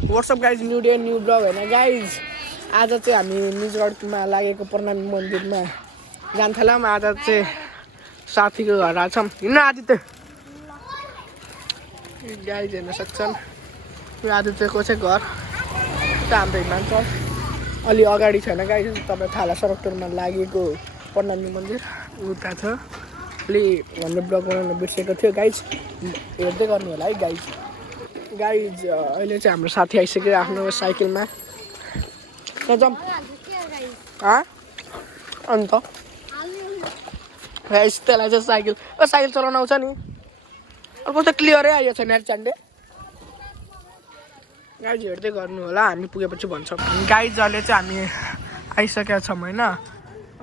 What's up guys new day new blog होइन guys आज चाहिँ हामी निजगढमा लागेको प्रणामी मन्दिरमा जान थाल्यौँ। आज चाहिँ साथीको घर आएको छौँ। हिँड्न आदित्य गाइज हेर्न सक्छन्। यो आदित्यको चाहिँ घर त हाम्रो हिमाञ्चल अलि अगाडि छैन गाइज। तपाईँ थाला सडकटरमा लागेको प्रणामी मन्दिर उता छ। अलि हाम्रो ब्लग बनाउन बिर्सेको थियो गाइज, हेर्दै गर्नु होला है गाइज। गाइज अहिले चाहिँ हाम्रो साथी आइसक्यो आफ्नो साइकलमा। जाउँ अन्त गाइज त्यसलाई चाहिँ साइकल चलाउन आउँछ नि। अर्को त क्लियरै आइएको छैन यार चान्डे। गाइज हेर्दै गर्नु होला, हामी पुगेपछि भन्छौँ। गाइज अहिले चाहिँ हामी आइसकेका छौँ होइन।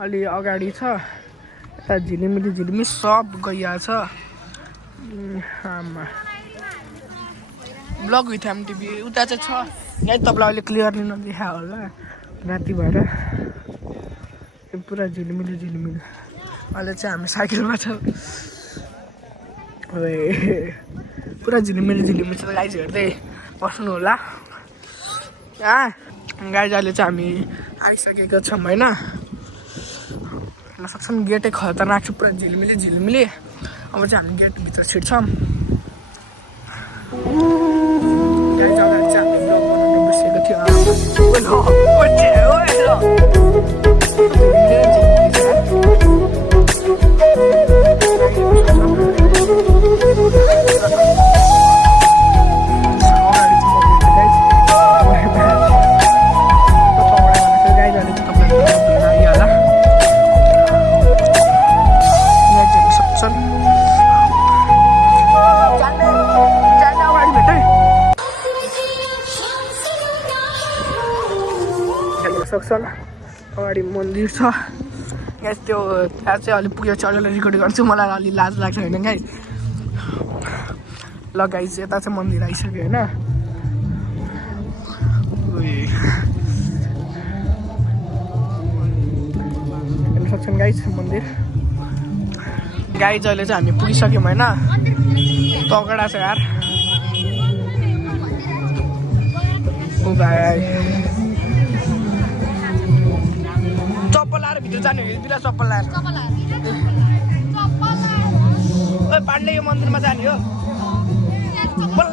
अलि अगाडि छ यता झिलिमिली सब गइरहेको छ। आमा ब्लग विथ एमटिभी उता चाहिँ छ गाइज, तपाईँलाई अहिले क्लियरली नदेखा होला राति भएर। पुरा झिलिमिली अहिले चाहिँ हामी साइकलमा छ। पुरा झिलिमिली छ गाइज, हेर्दै बस्नु होला। गाइज अहिले चाहिँ हामी आइसकेको छौँ होइन। हेर्न सक्छौँ गेटै खतरनाक छ, पुरा झिलिमिली। अब चाहिँ हामी गेटभित्र छिर्छौँ। गाइज अगाडि चाहिँ हामी ब्लग बनाउनु बिर्सेको थियो। सक्छन् अगाडि मन्दिर छ गाइज। त्यो त्यहाँ चाहिँ अलि पुगेको छ, अलिअलि रेकर्ड गर्छु, मलाई अलि लाज लाग्छ होइन गाइज। ल गाइज यता चाहिँ मन्दिर आइसक्यो होइन। हेर्न सक्छन् गाइज मन्दिर। गाइज अहिले चाहिँ हामी पुगिसक्यौँ होइन। तगडा छ यार। ओ भाइ चप्पल लाएर भित्र जाने हो, बिना चप्पल लाएर। ओ पाण्डे यो मन्दिरमा जाने हो।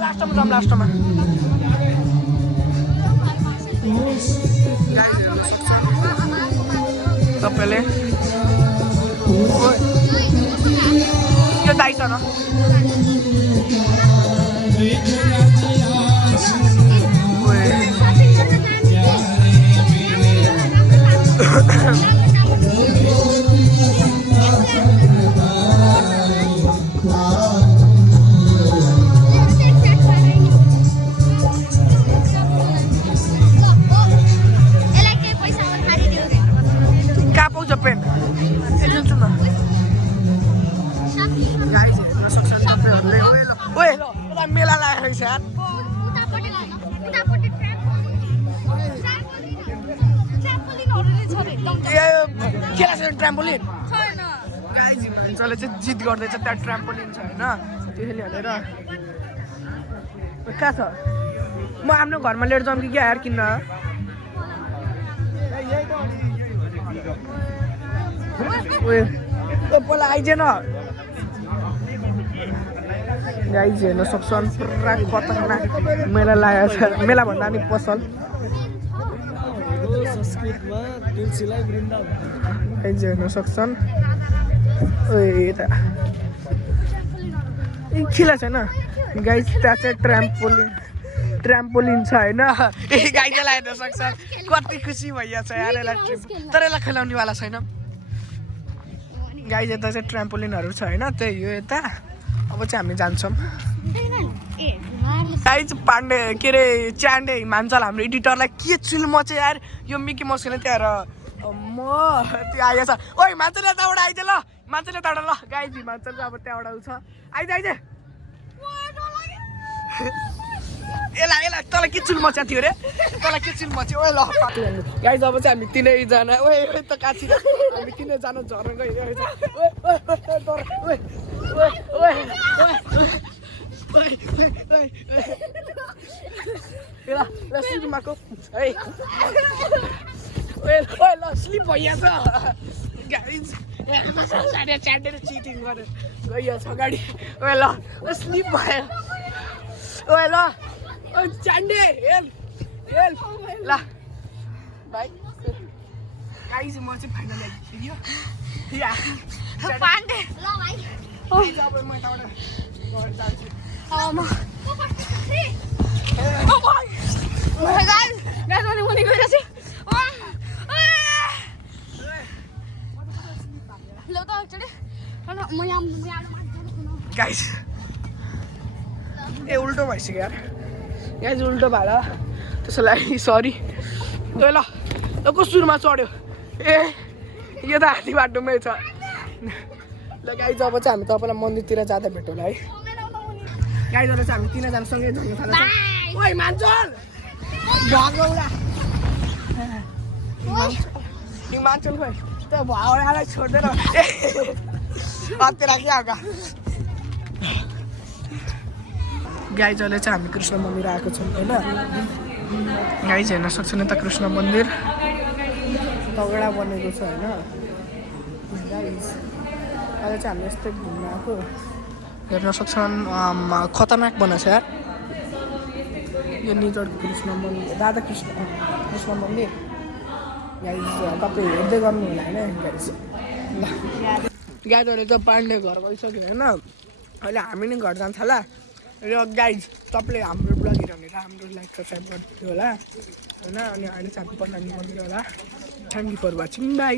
लास्टमा जाऊँ लास्टमा। तपाईँले यो दाइ छ न। कहाँ पाउँछ पेन? दिन्छु न। गाइज हेर्न सक्छन् तपाईँहरूले। ओए यता मेला लागेको रहेछ यार। खेला छैन ट्राम्पोलिन? गाइज हिमाञ्चलले चाहिँ जित गर्दैछ, त्यहाँ ट्राम्पोलिन छ होइन। त्यसैले भनेर कहाँ छ? म आफ्नो घरमा लिएर जाउँ कि क्या यार किन्न? पहिला आइजेन। गाइज हेर्न सक्छन् पुरा खतरनाक मेला लागेको छ। मेला भन्दा पनि पसल। गाइज हेर्न सक्छन्। यता खेला छैन गाइज, त्यहाँ चाहिँ ट्राम्पोलिन छ होइन। गाइजलाई हेर्न सक्छ कति खुसी भइरहेको छ यार यसलाई। तर यसलाई खेलाउनेवाला छैन गाइज। यता चाहिँ ट्राम्पोलिनहरू छ होइन, त्यही हो यता। अब चाहिँ हामी जान्छौँ गाइज। पाण्डे के अरे च्यान्डे हिमाञ्चल हाम्रो एडिटरलाई के चुल म चाहिँ यार। यो मिकी माउस खेल्ने त्यहाँ म त्यो आइएको छ। ओ हिमाञ्चल यताबाट आइज ल, हिमाञ्चल यताबाट ल। गाइज हिमाञ्चल चाहिँ अब त्यहाँबाट आउँछ। आइज यसलाई तँलाई के चुल मच्या थियो अरे? तँलाई के चुल मच्यो? ओ ल गाइज अब चाहिँ हामी तिनैजना त काछी हामी तिनैजना झर्न गइरहेको छ। ल स्लिपमाको है ल स्लिप भइहाल्छ गाडी च्यान्डेर चिटिङ गरेर गइहाल्छ अगाडि ल स्लिप भयो ल च्यान्डे हेल हेल ल भाइ गाइज म चाहिँ फाइनल आइपुग्यो पाण्डे ल भाइ अब म यताबाट घर जान्छु गाइस ए उल्टो भइसक्यो यार गाइस उल्टो भएर त्यसो लागि सरी ल को सुरुमा चढ्यो ए यो त हाती बाटोमै छ ल गाइस अब चाहिँ हामी तपाईँलाई मन्दिरतिर जाँदा भेटौँला है गाइजहरू चाहिँ हामी तिनजनासँगै झुम्न थाल्छौँ ओइ मान्छन् भगौला मान्छन् खोइ त्यो भाउरालाई छोडेर हत्या राखिया गाइजहरूले चाहिँ हामी कृष्ण मन्दिर आएको छौँ होइन गाइज हेर्न सक्छौँ नि त कृष्ण मन्दिर तगडा बनेको छ होइन गाइज अहिले चाहिँ हामी यस्तै घुम्न आएको हेर्न सक्छन् खतरनाक बनाएको छ यार यो निजरको कृष्ण मन्दिर राधा कृष्ण मन्दिर गाइज तपाईँ हेर्दै गर्नु होला होइन गाइज ल गाइजहरूले त पाण्डे घर गइसक्यो होइन अहिले हामी नै घर जान्छ होला र गाइज तपाईँले हाम्रो ब्लग हेर्नु राम्रो लाइक सब्सक्राइब गरिदिनु होला होइन अनि अहिले चाहिँ हामी पन्ध्र मन्दिर होला thank you for watching by